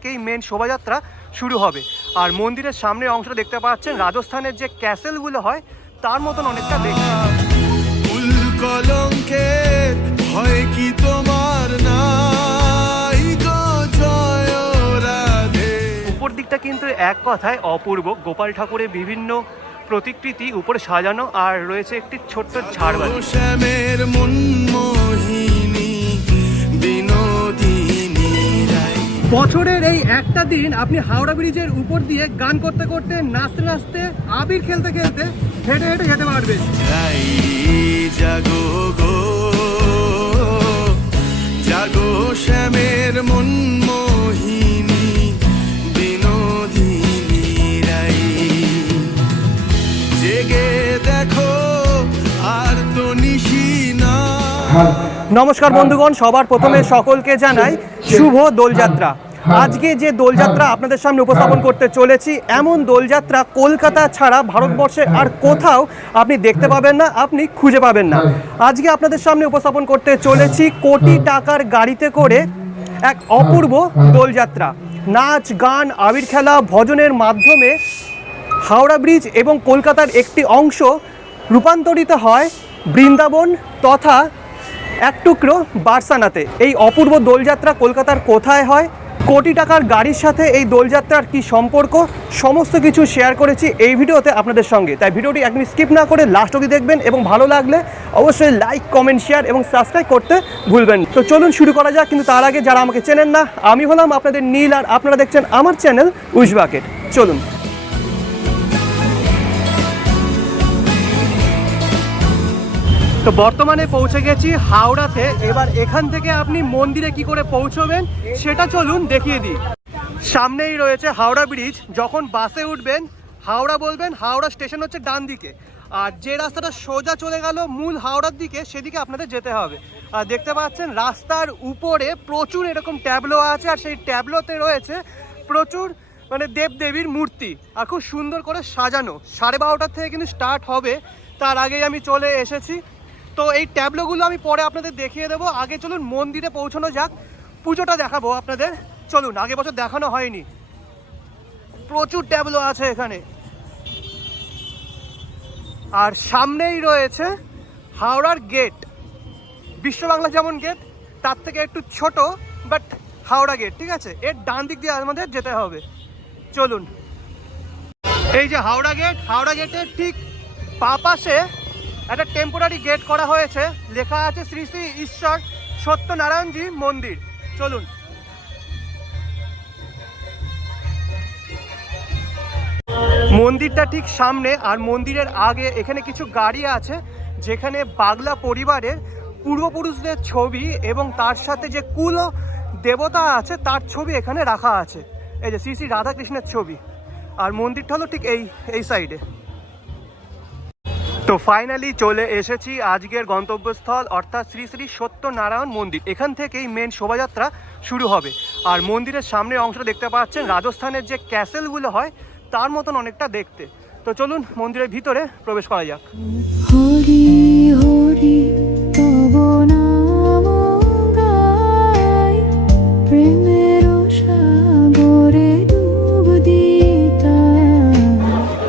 থেকেই মেন শোভাযাত্রা শুরু হবে। আর মন্দিরের সামনের অংশটা দেখতে পাচ্ছেন রাজস্থানের যে ক্যাসেলগুলো হয় তার মতন অনেকটা দেখতে। কলঙ্কের ভয় কি তোমার নাই গো জয় রাধে। উপর দিকটা কিন্তু এক কথায় অপূর্ব, গোপাল ঠাকুরের বিভিন্ন প্রতিকৃতি উপরে সাজানো, আর রয়েছে একটি ছোট্ট ঝাড়বাতি। শ্যামের মনমোহিনী বিনোদিনী রাই। বছরের এই একটা দিন আপনি হাওড়া ব্রিজের উপর দিয়ে গান করতে করতে, নাচতে নাচতে, আবির খেলতে খেলতে, হেঁটে হেঁটে যেতে পারবেন। রাই জাগো গো জাগো শ্যামের মনমোহিনী বিনোদিনী রাই। জেগে দেখো আর তো নিশি না। নমস্কার বন্ধুগণ, সবার প্রথমে সকলকে জানাই শুভ দোলযাত্রা। আজকে যে দোলযাত্রা আপনাদের সামনে উপস্থাপন করতে চলেছি, এমন দোলযাত্রা কলকাতা ছাড়া ভারতবর্ষে আর কোথাও আপনি দেখতে পাবেন না, আপনি খুঁজে পাবেন না। আজকে আপনাদের সামনে উপস্থাপন করতে চলেছি কোটি টাকার গাড়িতে করে এক অপূর্ব দোলযাত্রা। নাচ, গান, আবির খেলা, ভজনের মাধ্যমে হাওড়া ব্রিজ এবং কলকাতার একটি অংশ রূপান্তরিত হয় বৃন্দাবন তথা এক টুকরো বার্সানাতে। এই অপূর্ব দোলযাত্রা কলকাতার কোথায় হয়, কোটি টাকার গাড়ির সাথে এই দোলযাত্রার কি সম্পর্ক, সমস্ত কিছু শেয়ার করেছি এই ভিডিওতে আপনাদের সঙ্গে। তাই ভিডিওটি একদম স্কিপ না করে লাস্ট অবধি দেখবেন এবং ভালো লাগলে অবশ্যই লাইক, কমেন্ট, শেয়ার এবং সাবস্ক্রাইব করতে ভুলবেন। তো চলুন শুরু করা যাক। কিন্তু তার আগে যারা আমাকে চেনেন না, আমি হলাম আপনাদের নীল, আর আপনারা দেখছেন আমার চ্যানেল উইশ বাকেট। চলুন। তো বর্তমানে পৌঁছে গেছি হাওড়াতে। এবার এখান থেকে আপনি মন্দিরে কি করে পৌঁছবেন সেটা চলুন দেখিয়ে দিই। সামনেই রয়েছে হাওড়া ব্রিজ। যখন বাসে উঠবেন হাওড়া বলবেন, হাওড়া স্টেশন হচ্ছে ডান দিকে, আর যে রাস্তাটা সোজা চলে গেল মূল হাওড়ার দিকে সেদিকে আপনাদের যেতে হবে। আর দেখতে পাচ্ছেন রাস্তার উপরে প্রচুর এরকম ট্যাবলো আছে, আর সেই ট্যাবলোতে রয়েছে প্রচুর দেবদেবীর মূর্তি, আর খুব সুন্দর করে সাজানো। 12:30 থেকে কিন্তু স্টার্ট হবে, তার আগেই আমি চলে এসেছি। তো এই ট্যাবলোগুলো আমি পরে আপনাদের দেখিয়ে দেবো। আগে চলুন মন্দিরে পৌঁছানো যাক, পুজোটা দেখাবো আপনাদের। চলুন, আগে বছর দেখানো হয়নি। প্রচুর ট্যাবলো আছে এখানে। আর সামনেই রয়েছে হাওড়ার গেট। বিশ্ব বাংলা যেমন গেট, তার থেকে একটু ছোট, বাট হাওড়া গেট, ঠিক আছে? এর ডান দিক দিয়ে আমাদের যেতে হবে। চলুন। এই যে হাওড়া গেট, হাওড়া গেটের ঠিক বাঁ পাশে একটা টেম্পোরারি গেট করা হয়েছে, লেখা আছে শ্রী শ্রী ঈশ্বর সত্যনারায়ণজি মন্দির। চলুন। মন্দিরটা ঠিক সামনে, আর মন্দিরের আগে এখানে কিছু গাড়ি আছে যেখানে বাগলা পরিবারের পূর্বপুরুষদের ছবি এবং তার সাথে যে কুল দেবতা আছে তার ছবি এখানে রাখা আছে। এই যে শ্রী শ্রী রাধাকৃষ্ণের ছবি। আর মন্দিরটা হলো ঠিক এই সাইডে। তো ফাইনালি চলে এসেছি আজকের গন্তব্যস্থল, অর্থাৎ শ্রী শ্রী সত্যনারায়ণ মন্দির। এখান থেকেই মেন শোভাযাত্রা শুরু হবে। আর মন্দিরের সামনের অংশটা দেখতে পাচ্ছেন রাজস্থানের যে ক্যাসেলগুলো হয় তার মতন অনেকটা দেখতে। তো চলুন মন্দিরের ভিতরে প্রবেশ করা যাক। হরি হরি তব নাম গাই, প্রেমের সাগরে ডুব দিতা।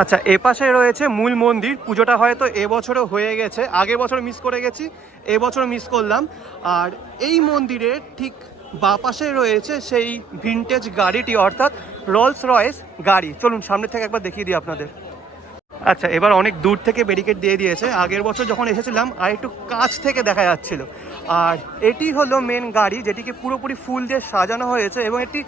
আচ্ছা, এপাশে রয়েছে মূল মন্দির। পুজোটা হয়তো এবছরও হয়ে গেছে, আগের বছর মিস করে গেছি, এবছর মিস করলাম। আর এই মন্দিরের ঠিক বাঁ পাশে রয়েছে সেই ভিনটেজ গাড়িটি, অর্থাৎ রোলস রয়েস গাড়ি। চলুন সামনে থেকে একবার দেখিয়ে দিই আপনাদের। আচ্ছা, এবার অনেক দূর থেকে ব্যারিকেড দিয়ে দিয়েছে। আগের বছর যখন এসেছিলাম আর একটু কাছ থেকে দেখা যাচ্ছিল। আর এটি হলো মেন গাড়ি, যেটিকে পুরোপুরি ফুল দিয়ে সাজানো হয়েছে এবং এটি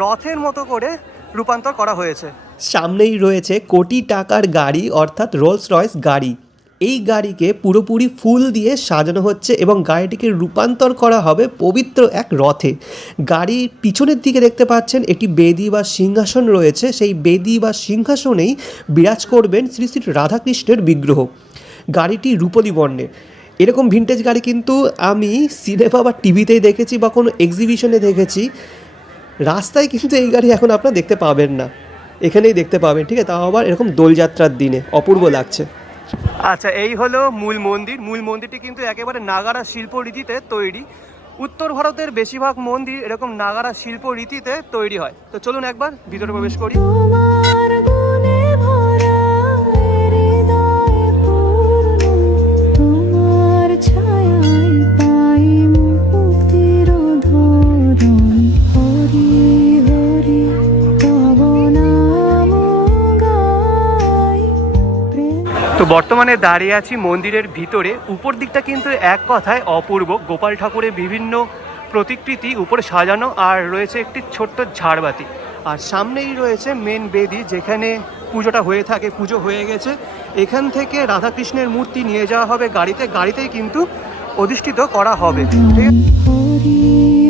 রথের মতো করে রূপান্তর করা হয়েছে। সামনেই রয়েছে কোটি টাকার গাড়ি, অর্থাৎ রোলস রয়েস গাড়ি। এই গাড়িকে পুরোপুরি ফুল দিয়ে সাজানো হচ্ছে এবং গাড়িটিকে রূপান্তর করা হবে পবিত্র এক রথে। গাড়ির পিছনের দিকে দেখতে পাচ্ছেন একটি বেদি বা সিংহাসন রয়েছে। সেই বেদি বা সিংহাসনেই বিরাজ করবেন শ্রী শ্রী রাধাকৃষ্ণের বিগ্রহ। গাড়িটি রূপোলি বর্ণের। এরকম ভিনটেজ গাড়ি কিন্তু আমি সিনেমা বা টিভিতেই দেখেছি বা কোনো এক্সিবিশনে দেখেছি। রাস্তায় কিন্তু এই গাড়ি এখন আপনারা দেখতে পাবেন না, এখানেই দেখতে পাবেন, ঠিক আছে? তাও আবার এরকম দোলযাত্রার দিনে অপূর্ব লাগছে। আচ্ছা, এই হলো মূল মন্দির। মূল মন্দিরটি কিন্তু একেবারে নাগারা শিল্প রীতিতে তৈরি। উত্তর ভারতের বেশিরভাগ মন্দির এরকম নাগারা শিল্প রীতিতে তৈরি হয়। তো চলুন একবার ভিতরে প্রবেশ করি। তোমার গুণে ভরা হৃদয় পূর্ণ, তোমার ছায়ায় পাই মুক্তির ধরন। হরি হরি তব নাম গাই প্রেম। তো বর্তমানে দাঁড়িয়ে আছি মন্দিরের ভিতরে। উপর দিকটা কিন্তু এক কথায় অপূর্ব। গোপাল ঠাকুরের বিভিন্ন প্রতিকৃতি উপরে সাজানো, আর রয়েছে একটি ছোট্ট ঝাড়বাতি। আর সামনেই রয়েছে মেন বেদি, যেখানে পুজোটা হয়ে থাকে। পুজো হয়ে গেছে। এখান থেকে রাধাকৃষ্ণের মূর্তি নিয়ে যাওয়া হবে গাড়িতে, গাড়িতেই কিন্তু অধিষ্ঠিত করা হবে। ঠিক আছে? হরি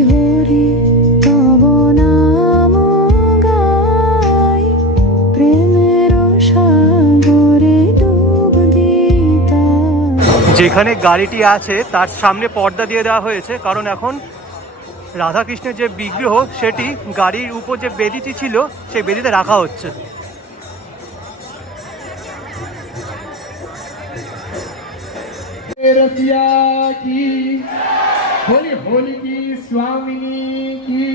হরি তব নাম গাই প্রেমের সাগরে ডুব দিতা। যেখানে গাড়িটি আছে তার সামনে পর্দা দিয়ে দেওয়া হয়েছে, কারণ এখন রাধাকৃষ্ণের যে বিগ্রহ সেটি গাড়ির উপর যে বেদিটি ছিল সেই বেদিতে রাখা হচ্ছে। रसिया की होली होली की स्वामिनी की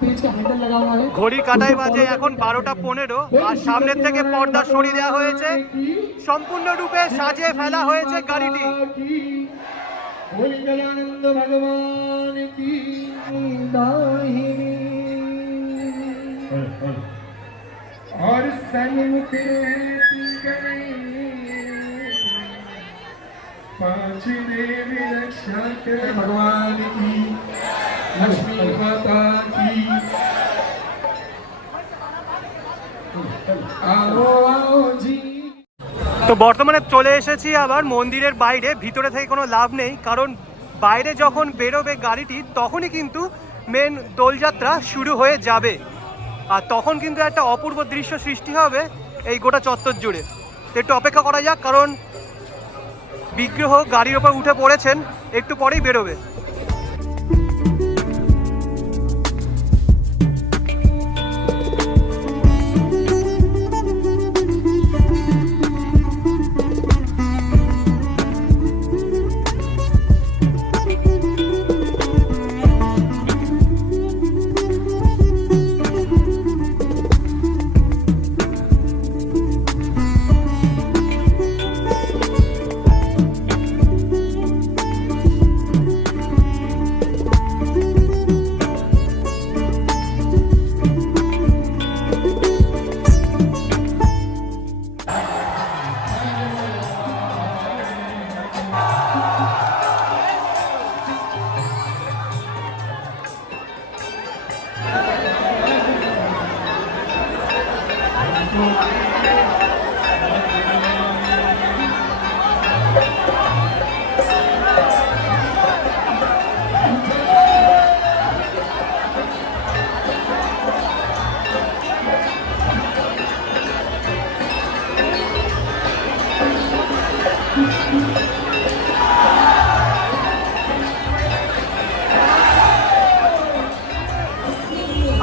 पेज का हैंडल लगा हुआ है। ঘড়ি কাটায় বাজে এখন 12টা 15, আর সামনের থেকে পর্দা সরিয়ে দেওয়া হয়েছে। সম্পূর্ণরূপে সাজিয়ে ফেলা হয়েছে গাড়িটি। होली गजानंद भगवान की दाहिनी और सन्मुख रहती गई पांच देवी रक्षा कर भगवान की लक्ष्मी माता की आओ आओ जी। তো বর্তমানে চলে এসেছি আবার মন্দিরের বাইরে। ভিতরে থেকে কোনো লাভ নেই, কারণ বাইরে যখন বেরোবে গাড়িটি তখনই কিন্তু মেন দোলযাত্রা শুরু হয়ে যাবে। আর তখন কিন্তু একটা অপূর্ব দৃশ্য সৃষ্টি হবে এই গোটা চত্বর জুড়ে। তো একটু অপেক্ষা করা যাক, কারণ বিগ্রহ গাড়ির ওপর উঠে পড়েছেন, একটু পরেই বেরোবে।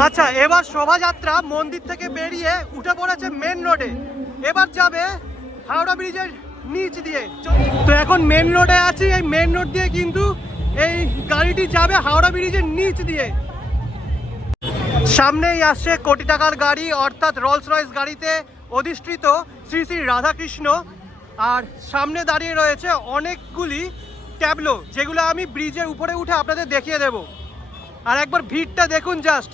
আচ্ছা, এবার শোভাযাত্রা মন্দির থেকে বেরিয়ে উঠে পড়েছে মেন রোডে। এবার যাবে হাওড়া ব্রিজের নিচ দিয়ে। তো এখন মেন রোডে আছি। এই মেন রোড দিয়ে কিন্তু এই গাড়িটি যাবে হাওড়া ব্রিজের নিচ দিয়ে। সামনেই আসছে কোটি টাকার গাড়ি, অর্থাৎ রোলস রয়েস গাড়িতে অধিষ্ঠিত শ্রী শ্রী রাধাকৃষ্ণ। আর সামনে দাঁড়িয়ে রয়েছে অনেকগুলি ট্যাবলো, যেগুলো আমি ব্রিজের উপরে উঠে আপনাদের দেখিয়ে দেব। আর একবার ভিড়টা দেখুন জাস্ট।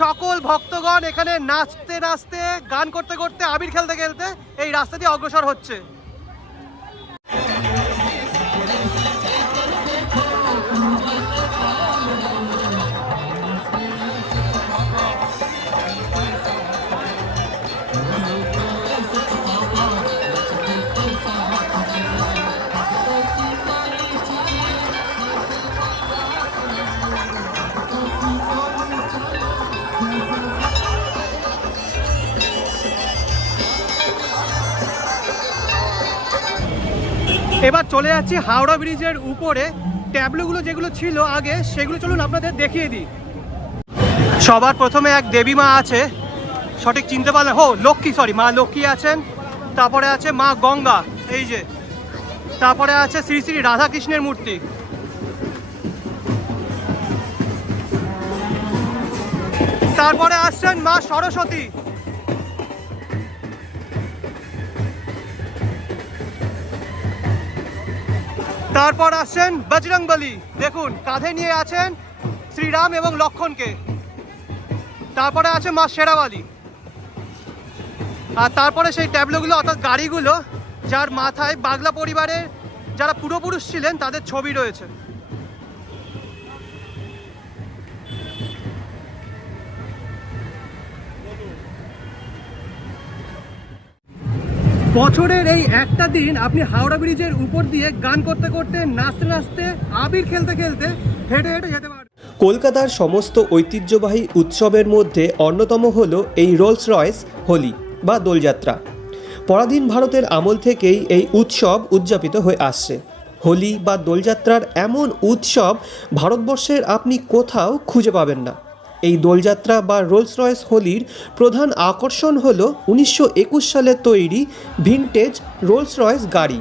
সকল ভক্তগণ এখানে নাচতে নাচতে, গান করতে করতে, আবির খেলতে খেলতে এই রাস্তা দিয়ে অগ্রসর হচ্ছে। এবার চলে যাচ্ছি হাওড়া ব্রিজের উপরে। ট্যাবলোগুলো যেগুলো ছিল আগে, সেগুলো চলুন আপনাদের দেখিয়ে দিই। সবার প্রথমে এক দেবী মা আছে, সঠিক চিনতে পারলেন? লক্ষ্মী, সরি, মা লক্ষ্মী আছেন। তারপরে আছে মা গঙ্গা, এই যে। তারপরে আছে শ্রী শ্রী রাধাকৃষ্ণের মূর্তি। তারপরে আসছেন মা সরস্বতী। তারপর আসছেন বজরংবলী, দেখুন কাঁধে নিয়ে আছেন শ্রীরাম এবং লক্ষণকে। তারপরে আছে মা শেরাওয়ালি, আর তারপরে সেই ট্যাবলোগুলো অর্থাৎ গাড়িগুলো যার মাথায় বাগলা পরিবারের যারা পূর্বপুরুষ ছিলেন তাদের ছবি রয়েছে। বছরের এই একটা দিন আপনি হাওড়া ব্রিজের উপর দিয়ে গান করতে করতে, নাচতে নাচতে, আবির খেলতে খেলতে, হেঁটে হেঁটে যেতে পারবেন। কলকাতার সমস্ত ঐতিহ্যবাহী উৎসবের মধ্যে অন্যতম হল এই রোলস রয়েস হোলি বা দোলযাত্রা। পরাধীন ভারতের আমল থেকেই এই উৎসব উদযাপিত হয়ে আসছে। হোলি বা দোলযাত্রার এমন উৎসব ভারতবর্ষের আপনি কোথাও খুঁজে পাবেন না। এই দোলযাত্রা বা রোলস রয়েস হোলির প্রধান আকর্ষণ হল 1921 সালে তৈরি ভিনটেজ রোলস রয়েস গাড়ি,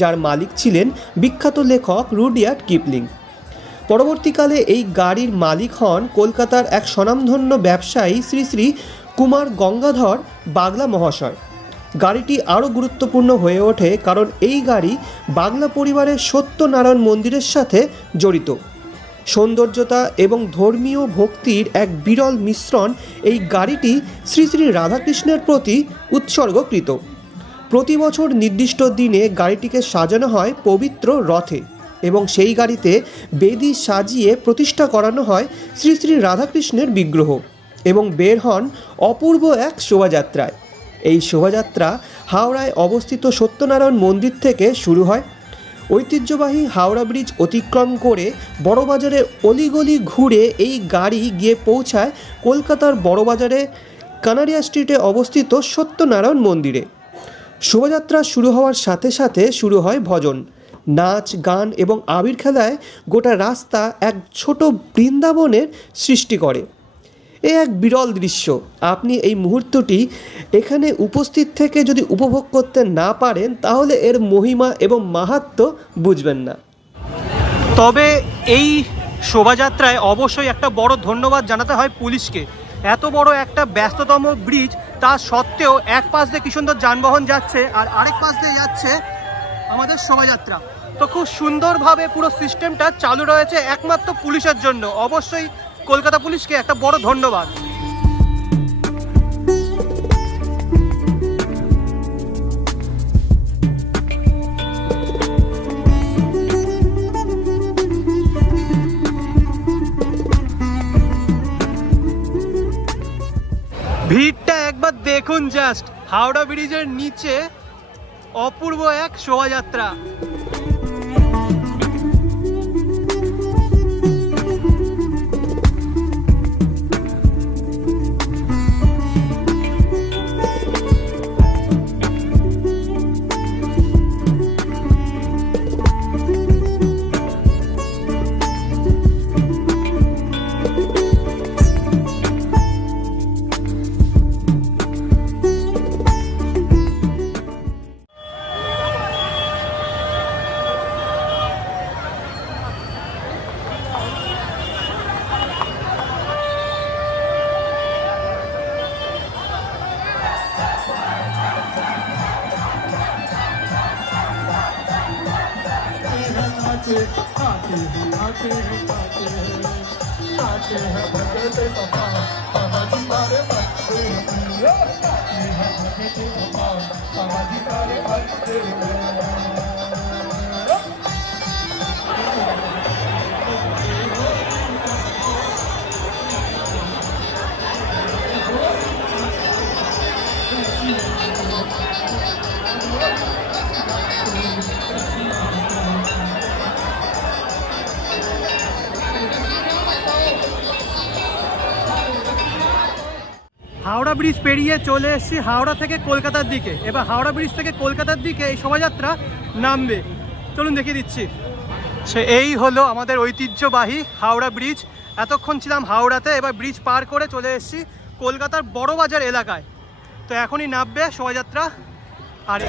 যার মালিক ছিলেন বিখ্যাত লেখক রুডিয়ার্ড কিপলিং। পরবর্তীকালে এই গাড়ির মালিক হন কলকাতার এক স্বনামধন্য ব্যবসায়ী শ্রী শ্রী কুমার গঙ্গাধর বাগলা মহাশয়। গাড়িটি আরও গুরুত্বপূর্ণ হয়ে ওঠে কারণ এই গাড়ি বাগলা পরিবারের সত্যনারায়ণ মন্দিরের সাথে জড়িত। সৌন্দর্যতা এবং ধর্মীয় ভক্তির এক বিরল মিশ্রণ এই গাড়িটি শ্রী শ্রী রাধাকৃষ্ণের প্রতি উৎসর্গকৃত। প্রতি বছর নির্দিষ্ট দিনে গাড়িটিকে সাজানো হয় পবিত্র রথে এবং সেই গাড়িতে বেদি সাজিয়ে প্রতিষ্ঠা করানো হয় শ্রী শ্রী রাধাকৃষ্ণের বিগ্রহ এবং বের হন অপূর্ব এক শোভাযাত্রায়। এই শোভাযাত্রা হাওড়ায় অবস্থিত সত্যনারায়ণ মন্দির থেকে শুরু হয়। ঐতিহ্যবাহী হাওড়া ব্রিজ অতিক্রম করে বড়বাজারে অলিগলি ঘুরে এই গাড়ি গিয়ে পৌঁছায় কলকাতার বড়বাজারে কানাড়িয়া স্ট্রিটে অবস্থিত সত্যনারায়ণ মন্দিরে। শোভাযাত্রা শুরু হওয়ার সাথে সাথে শুরু হয় ভজন, নাচ, গান এবং আবির খেলায় গোটা রাস্তা এক ছোট বৃন্দাবনের সৃষ্টি করে। এ এক বিরল দৃশ্য। আপনি এই মুহূর্তটি এখানে উপস্থিত থেকে যদি উপভোগ করতে না পারেন তাহলে এর মহিমা এবং মাহাত্ম্য বুঝবেন না। তবে এই শোভাযাত্রায় অবশ্যই একটা বড় ধন্যবাদ জানাতে হয় পুলিশকে। এত বড় একটা ব্যস্ততম ব্রিজ তা সত্ত্বেও এক পাশ দিয়ে কি সুন্দর যানবাহন যাচ্ছে আর আরেক পাশ দিয়ে যাচ্ছে আমাদের শোভাযাত্রা। তো খুব সুন্দরভাবে পুরো সিস্টেমটা চালু রয়েছে একমাত্র পুলিশের জন্য। অবশ্যই কলকাতা পুলিশকে একটা বড় ধন্যবাদ। ভিড়টা একবার দেখুন জাস্ট, হাওড়া ব্রিজের নিচে অপূর্ব এক শোভাযাত্রা। হাওড়া ব্রিজ পেরিয়ে চলে এসেছি হাওড়া থেকে কলকাতার দিকে। এবার হাওড়া ব্রিজ থেকে কলকাতার দিকে এই শোভাযাত্রা নামবে। চলুন দেখিয়ে দিচ্ছি। সে এই হলো আমাদের ঐতিহ্যবাহী হাওড়া ব্রিজ। এতক্ষণ ছিলাম হাওড়াতে, এবার ব্রিজ পার করে চলে এসেছি কলকাতার বড়বাজার এলাকায়। তো এখনই নামবে শোভাযাত্রা। আর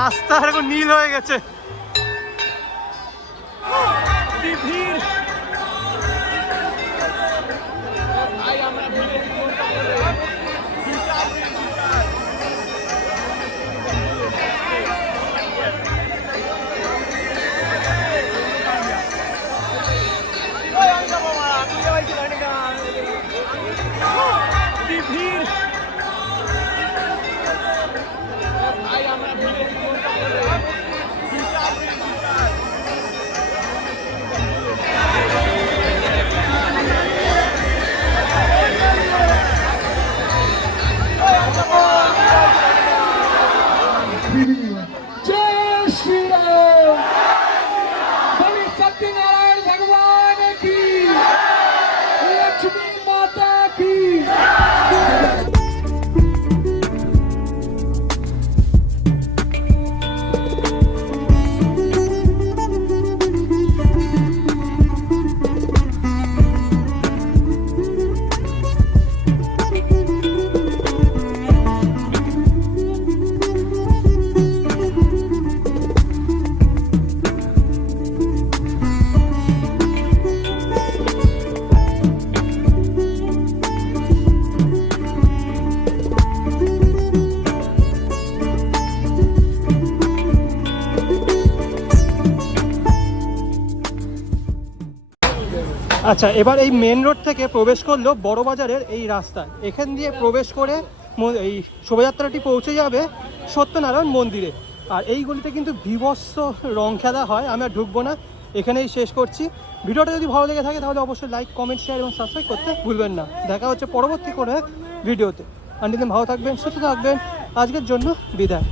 রাস্তা এখন নীল হয়ে গেছে। ভিড়। जय श्री राम। बोले सत्यनारायण भगवान की, लक्ष्मी माता की। আচ্ছা, এবার এই মেন রোড থেকে প্রবেশ করলো বড়বাজারের এই রাস্তা। এখান দিয়ে প্রবেশ করে এই শোভাযাত্রাটি পৌঁছে যাবে সত্যনারায়ণ মন্দিরে। আর এই গলিতে কিন্তু বিভৎস রং খেলা হয়। আমি আর ঢুকবো না, এখানেই শেষ করছি। ভিডিওটা যদি ভালো লেগে থাকে তাহলে অবশ্যই লাইক, কমেন্ট, শেয়ার এবং সাবস্ক্রাইব করতে ভুলবেন না। দেখা হচ্ছে পরবর্তী কোনো এক ভিডিওতে। আন্টিদিন ভালো থাকবেন, সুস্থ থাকবেন। আজকের জন্য বিদায়।